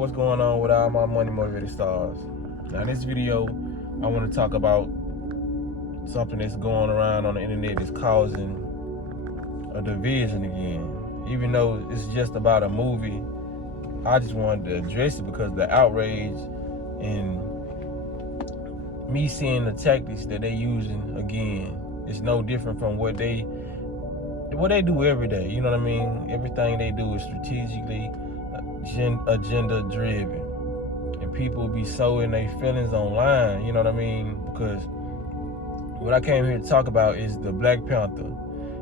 what's going on with all my money motivated stars? Now in this video, I want to talk about something that's going around on the internet that's causing a division again. Even though it's just about a movie, I just wanted to address it because the outrage and me seeing the tactics that they using again is no different from what they do every day. You know what I mean? Everything they do is strategically agenda driven, and people be so in their feelings online. You know what I mean? Because what I came here to talk about is the Black Panther.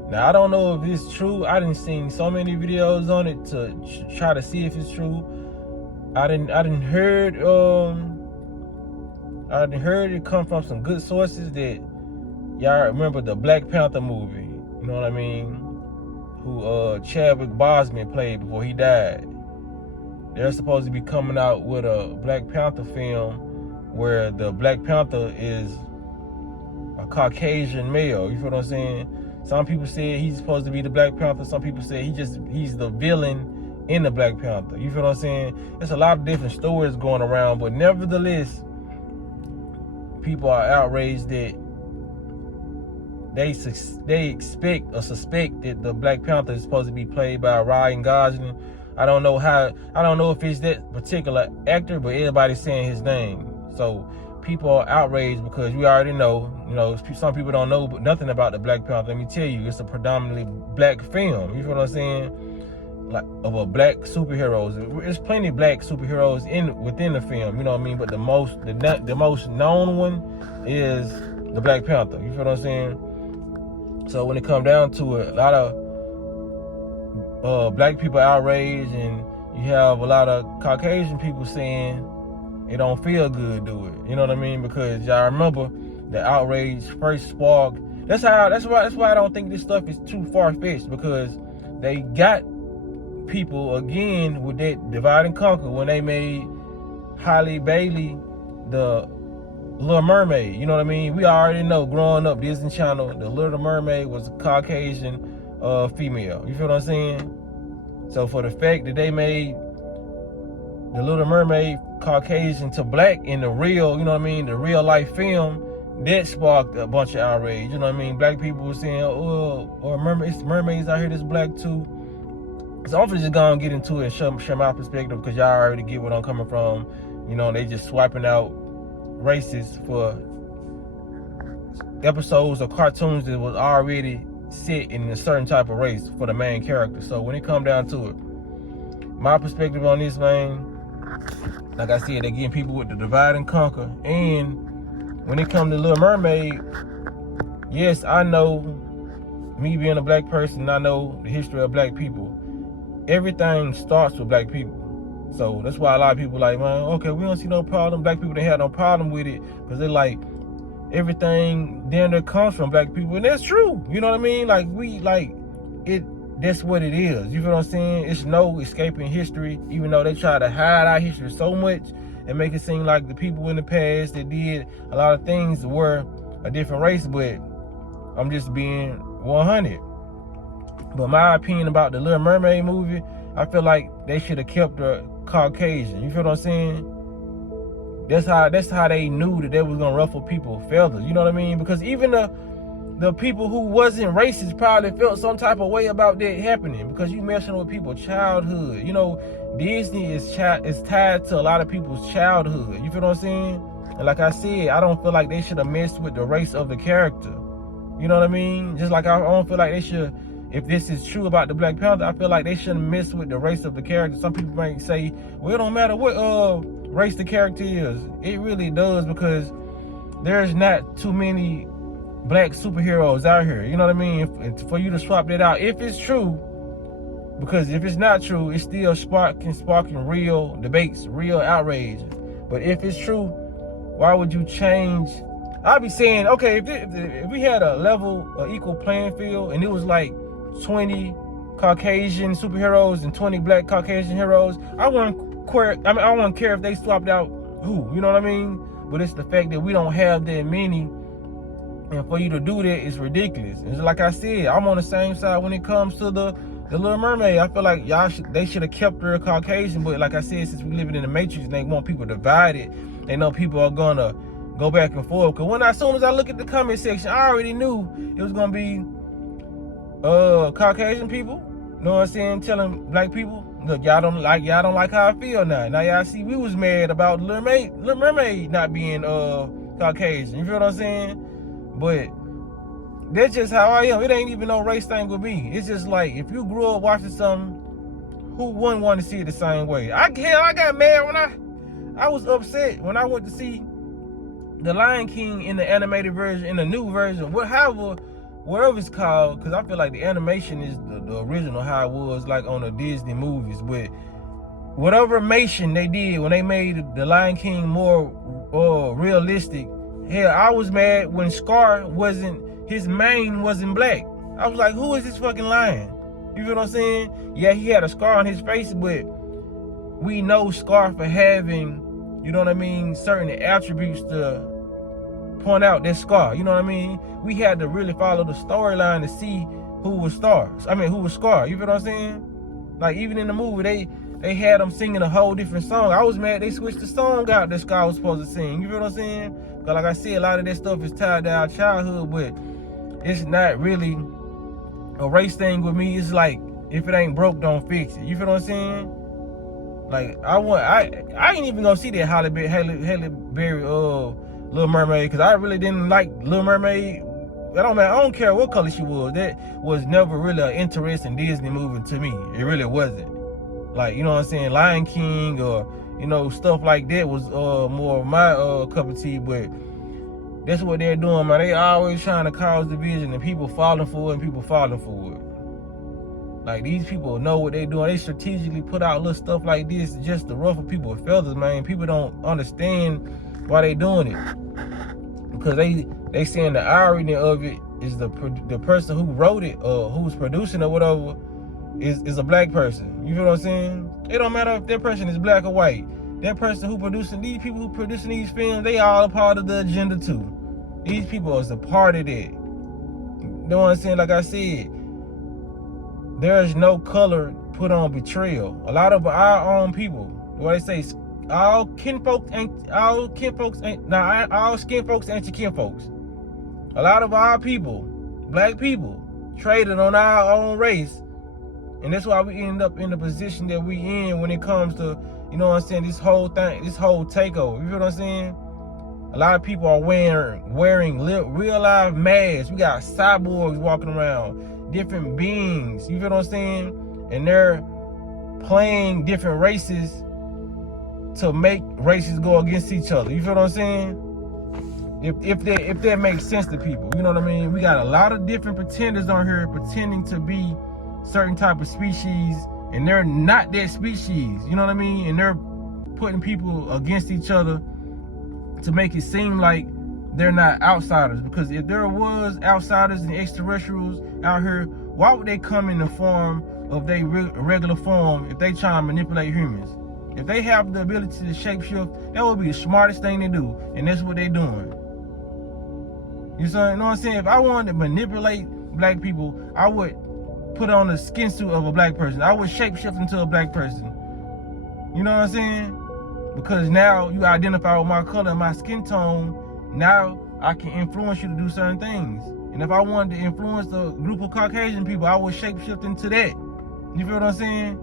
Now I don't know if it's true. I didn't see so many videos on it to try to see if it's true. I didn't heard it come from some good sources that y'all remember the Black Panther movie. You know what I mean? Who Chadwick Boseman played before he died. They're supposed to be coming out with a Black Panther film where the Black Panther is a Caucasian male. You feel what I'm saying? Some people say he's supposed to be the Black Panther. Some people say he's the villain in the Black Panther. You feel what I'm saying? There's a lot of different stories going around, but nevertheless, people are outraged that they expect or suspect that the Black Panther is supposed to be played by Ryan Gosling. I don't know if it's that particular actor, but everybody's saying his name. So people are outraged because we already know, some people don't know nothing about the Black Panther. Let me tell you, it's a predominantly black film. You feel what I'm saying? Like of a black superheroes. There's plenty of black superheroes within the film. You know what I mean? But the most known one is the Black Panther. You feel what I'm saying? So when it comes down to it, a lot of black people outraged, and you have a lot of Caucasian people saying it don't feel good to do it. You know what I mean? Because y'all remember the outrage first sparked. That's why I don't think this stuff is too far-fetched, because they got people again with that divide and conquer when they made Halle Bailey the Little Mermaid. You know what I mean? We already know, growing up, Disney Channel, the Little Mermaid was a Caucasian female. You feel what I'm saying? So for the fact that they made the Little Mermaid Caucasian to black in the real, you know what I mean, the real life film, that sparked a bunch of outrage. You know what I mean? Black people were saying, mermaids out here that's black too. So I'm just gonna get into it and share my perspective, because y'all already get what I'm coming from. You know, they just swiping out races for episodes or cartoons that was already set in a certain type of race for the main character. So when it come down to it, my perspective on this, man, like I said, they're getting people with the divide and conquer. And when it comes to Little Mermaid, yes, I know, me being a black person, I know the history of black people. Everything starts with black people. So that's why a lot of people like, man, okay, we don't see no problem. Black people, they have no problem with it, because they're like, everything down there comes from black people. And that's true. You know what I mean? That's what it is. You feel what I'm saying? It's no escaping history, even though they try to hide our history so much and make it seem like the people in the past that did a lot of things were a different race. But I'm just being 100. But my opinion about the Little Mermaid movie, I feel like they should have kept her Caucasian. You feel what I'm saying? That's how they knew that they was gonna ruffle people's feathers. You know what I mean? Because even the people who wasn't racist probably felt some type of way about that happening, because you messing with people's childhood. You know, Disney is tied to a lot of people's childhood. You feel what I'm saying? And like I said, I don't feel like they should have messed with the race of the character. You know what I mean? Just like I don't feel like they should. If this is true about the Black Panther, I feel like they shouldn't mess with the race of the character. Some people might say, well, it don't matter what race the character is. It really does, because there's not too many black superheroes out here. You know what I mean? For you to swap that out, if it's true, because if it's not true, it's still sparking real debates, real outrage. But if it's true, why would you change? I'll be saying, okay, if we had a level, equal playing field, and it was like 20 Caucasian superheroes and 20 black Caucasian heroes, I wouldn't care if they swapped out who, you know what I mean? But it's the fact that we don't have that many, and for you to do that is ridiculous. And like I said, I'm on the same side when it comes to the The Little Mermaid, I feel like they should have kept her Caucasian, but like I said, since we living in the Matrix and they want people divided, they know people are gonna go back and forth. Cause as soon as I look at the comment section, I already knew it was gonna be Caucasian people, you know what I'm saying, telling black people, look, y'all don't like how I feel now. Now y'all see we was mad about Little Mermaid not being Caucasian. You feel what I'm saying? But that's just how I am. It ain't even no race thing with me. It's just like if you grew up watching something, who wouldn't want to see it the same way? I got mad when I was upset when I went to see The Lion King in the animated version, in the new version, whatever it's called, because I feel like the animation is the original how it was like on the Disney movies. But whatever animation they did when they made The Lion King more realistic, hell, I was mad when Scar his mane wasn't black. I was like, who is this fucking lion? You feel what I'm saying? Yeah, he had a scar on his face, but we know Scar for having, you know what I mean, certain attributes to point out that Scar. You know what I mean? We had to really follow the storyline to see who was Scar. You feel what I'm saying? Like even in the movie, they had him singing a whole different song. I was mad they switched the song out that Scar was supposed to sing. You feel what I'm saying? Because like I said, a lot of that stuff is tied to our childhood, but it's not really a race thing with me. It's like, if it ain't broke, don't fix it. You feel what I'm saying? Like, I ain't even gonna see that Halle Berry Little Mermaid, because I really didn't like Little Mermaid. I don't care what color she was. That was never really an interesting Disney movie to me. It really wasn't. Like, you know what I'm saying, Lion King or, you know, stuff like that was more of my cup of tea. But that's what they're doing, man. They always trying to cause division, and people falling for it, Like, these people know what they're doing. They strategically put out little stuff like this just to ruffle people's feathers, man. People don't understand why they doing it, because they saying the irony of it is the person who wrote it or who's producing or whatever is a black person. You feel what I'm saying? It don't matter if that person is black or white. That person these people who producing these films, they all a part of the agenda too. These people is a part of that. You know what I'm saying? Like I said, there is no color put on betrayal. A lot of our own people, what they say, all skin folks ain't your kin folks. A lot of our people, black people, traded on our own race. And that's why we end up in the position that we in when it comes to, you know what I'm saying, this whole takeover. You feel what I'm saying? A lot of people are wearing real life masks. We got cyborgs walking around, different beings. You feel what I'm saying? And they're playing different races to make races go against each other. You feel what I'm saying? If that makes sense to people, you know what I mean? We got a lot of different pretenders on here pretending to be certain type of species, and they're not that species. You know what I mean? And they're putting people against each other to make it seem like they're not outsiders. Because if there was outsiders and extraterrestrials out here, why would they come in the form of their regular form if they try to manipulate humans? If they have the ability to shapeshift, that would be the smartest thing to do, and that's what they're doing. You know what I'm saying? If I wanted to manipulate black people, I would put on the skin suit of a black person. I would shapeshift into a black person. You know what I'm saying? Because now you identify with my color and my skin tone, now I can influence you to do certain things. And if I wanted to influence a group of Caucasian people, I would shapeshift into that. You feel what I'm saying?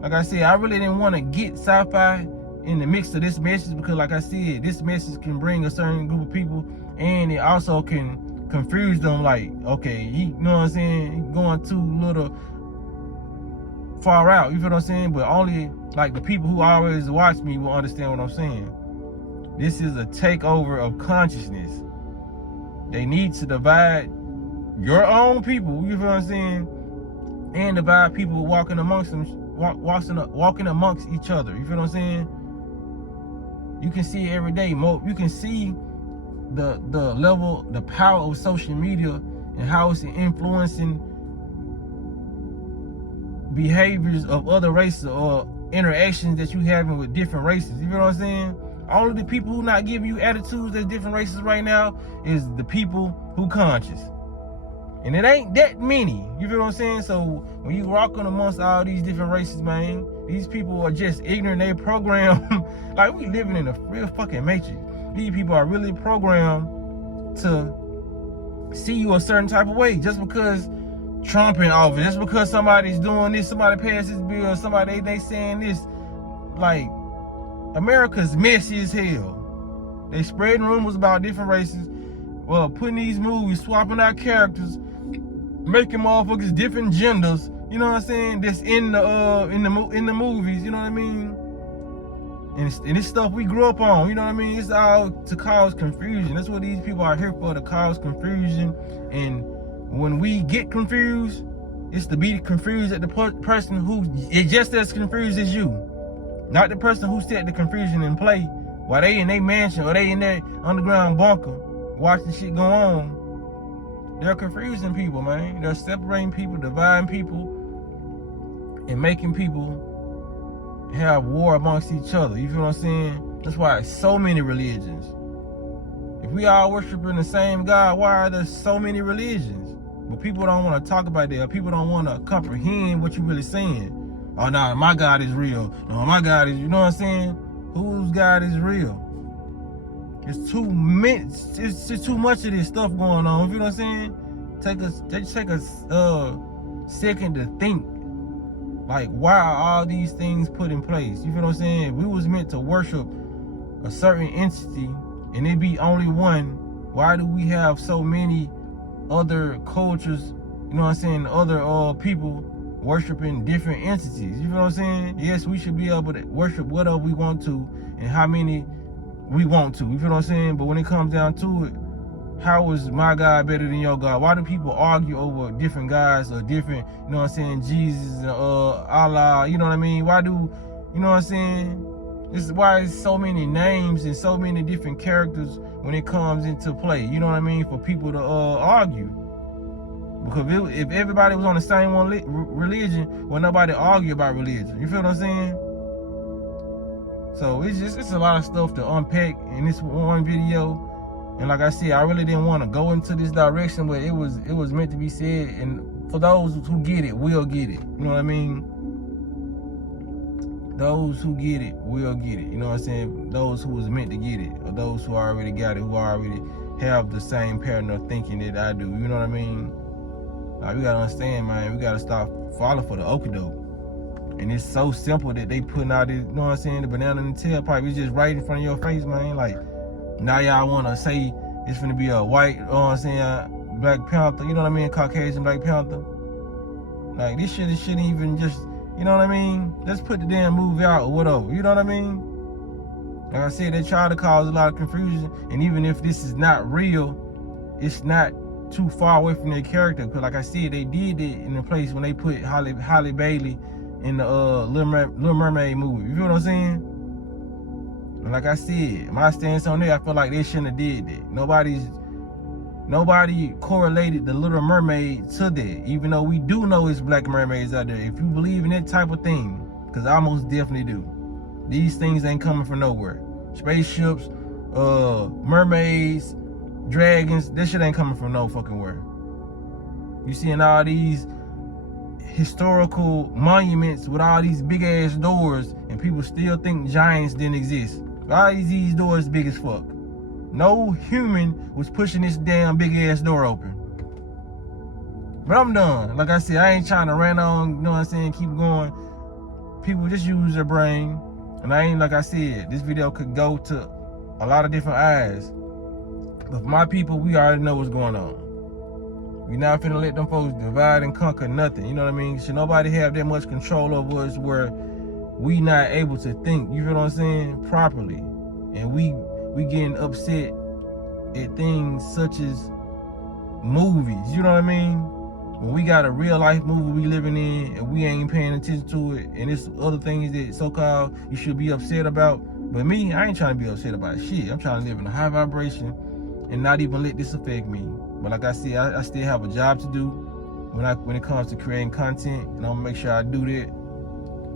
Like I said, I really didn't want to get sci-fi in the mix of this message, because like I said, this message can bring a certain group of people, and it also can confuse them. Like, okay, you know what I'm saying, he going too little far out. You feel what I'm saying? But only like the people who always watch me will understand what I'm saying. This is a takeover of consciousness. They need to divide your own people, you feel what I'm saying, and divide people walking amongst them, walking amongst each other. You feel what I'm saying? You can see it every day. You can see the level, the power of social media and how it's influencing behaviors of other races or interactions that you having with different races. You feel what I'm saying? Only the people who not giving you attitudes as different races right now is the people who conscious. And it ain't that many. You feel what I'm saying? So when you rocking amongst all these different races, man, these people are just ignorant. They program like we living in a real fucking matrix. These people are really programmed to see you a certain type of way just because Trump in office, just because somebody's doing this, somebody passed this bill, somebody they saying this. Like, America's messy as hell. They spreading rumors about different races, well, putting these movies, swapping out characters, making motherfuckers different genders. You know what I'm saying? That's in the movies. You know what I mean? And it's stuff we grew up on. You know what I mean? It's all to cause confusion. That's what these people are here for, to cause confusion. And when we get confused, it's to be confused at the person who is just as confused as you. Not the person who set the confusion in play while they in their mansion or they in their underground bunker watching shit go on. They're confusing people, man. They're separating people, dividing people, and making people have war amongst each other. You feel what I'm saying? That's why so many religions. If we all worshiping the same God, why are there so many religions? But people don't want to talk about that. People don't want to comprehend what you're really saying. Oh, no, my God is real. No, my God is, you know what I'm saying? Whose God is real? It's too much of this stuff going on. You know what I'm saying? Take a second to think. Like, why are all these things put in place? You feel what I'm saying? We was meant to worship a certain entity and it be only one. Why do we have so many other cultures, you know what I'm saying, other people worshiping different entities? You feel what I'm saying? Yes, we should be able to worship whatever we want to and how many we want to. You feel what I'm saying? But when it comes down to it, how is my God better than your God? Why do people argue over different gods or different, you know what I'm saying, Jesus, Allah, you know what I mean? Why do, you know what I'm saying? This is why there's so many names and so many different characters when it comes into play, you know what I mean, for people to argue. Because if everybody was on the same one religion, well, nobody argue about religion. You feel what I'm saying? So it's a lot of stuff to unpack in this one video. And like I said, I really didn't want to go into this direction, but it was meant to be said. And for those who get it, will get it. You know what I mean? Those who get it will get it. You know what I'm saying? Those who was meant to get it, or those who already got it, who already have the same pattern of thinking that I do. You know what I mean? Like, we gotta understand, man. We gotta stop falling for the okie-doke. And it's so simple that they putting out this, you know what I'm saying, the banana in the tailpipe. It's just right in front of your face, man. Like, now y'all wanna say it's gonna be a white, you know what I'm saying, Black Panther, you know what I mean, Caucasian Black Panther. Like, this shit shouldn't even just, you know what I mean? Let's put the damn movie out or whatever, you know what I mean? Like I said, they try to cause a lot of confusion, and even if this is not real, it's not too far away from their character. Because like I said, they did it in the place when they put Halle Bailey in the Little Mermaid movie. You feel what I'm saying? And like I said, my stance on that, I feel like they shouldn't have did that. Nobody correlated the Little Mermaid to that, even though we do know it's black mermaids out there. If you believe in that type of thing, because I most definitely do, these things ain't coming from nowhere. Spaceships, mermaids, dragons, that shit ain't coming from no fucking where. You seeing all these historical monuments with all these big ass doors, and people still think giants didn't exist. Why is these doors big as fuck? No human was pushing this damn big ass door open. But I'm done. Like I said, I ain't trying to rant on, you know what I'm saying, keep going. People just use their brain. And I ain't, like I said, this video could go to a lot of different eyes. But for my people, we already know what's going on. We not finna let them folks divide and conquer nothing. You know what I mean? Should nobody have that much control over us where we not able to think, you feel what I'm saying, properly. And we getting upset at things such as movies, you know what I mean? When we got a real life movie we living in and we ain't paying attention to it, and it's other things that so-called you should be upset about. But me, I ain't trying to be upset about shit. I'm trying to live in a high vibration and not even let this affect me. But like I said, I still have a job to do when it comes to creating content, and I'm gonna make sure I do that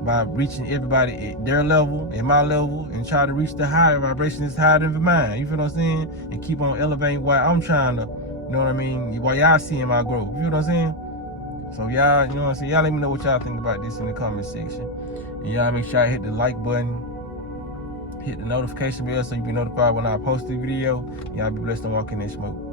by reaching everybody at their level, at my level, and try to reach the higher vibration that's higher than mine. You feel what I'm saying? And keep on elevating while I'm trying to You know what I mean? While y'all seeing my growth. You know what I'm saying? So y'all, you know what I'm saying? Y'all let me know what y'all think about this in the comment section. And y'all make sure I hit the like button, hit the notification bell so you be notified when I post the video. Y'all be blessed and walk in that smoke.